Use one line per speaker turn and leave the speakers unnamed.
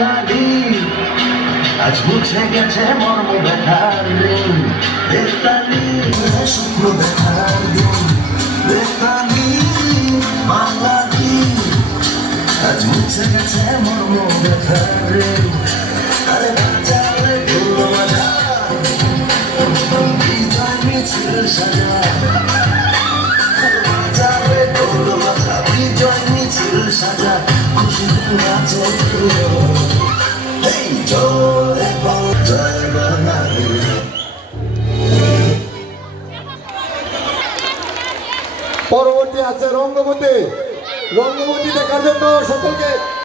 বাঙালি আজ মুছে গেছে মর্ম দেখার দিন। বেতালি স্বপ্ন দেখার দিন। বেতালি বাঙালি। আজ মুছে গেছে মর্ম দেখার দিন। আরে বাজারে ঢোল বাজা বিদায় মিছিল সাজা। বিজয় মিছিল সাজা। খুশি নাচে এই
পরবর্তী আছে রঙ্গবতী রঙ্গবতী দেখার জন্য সকলকে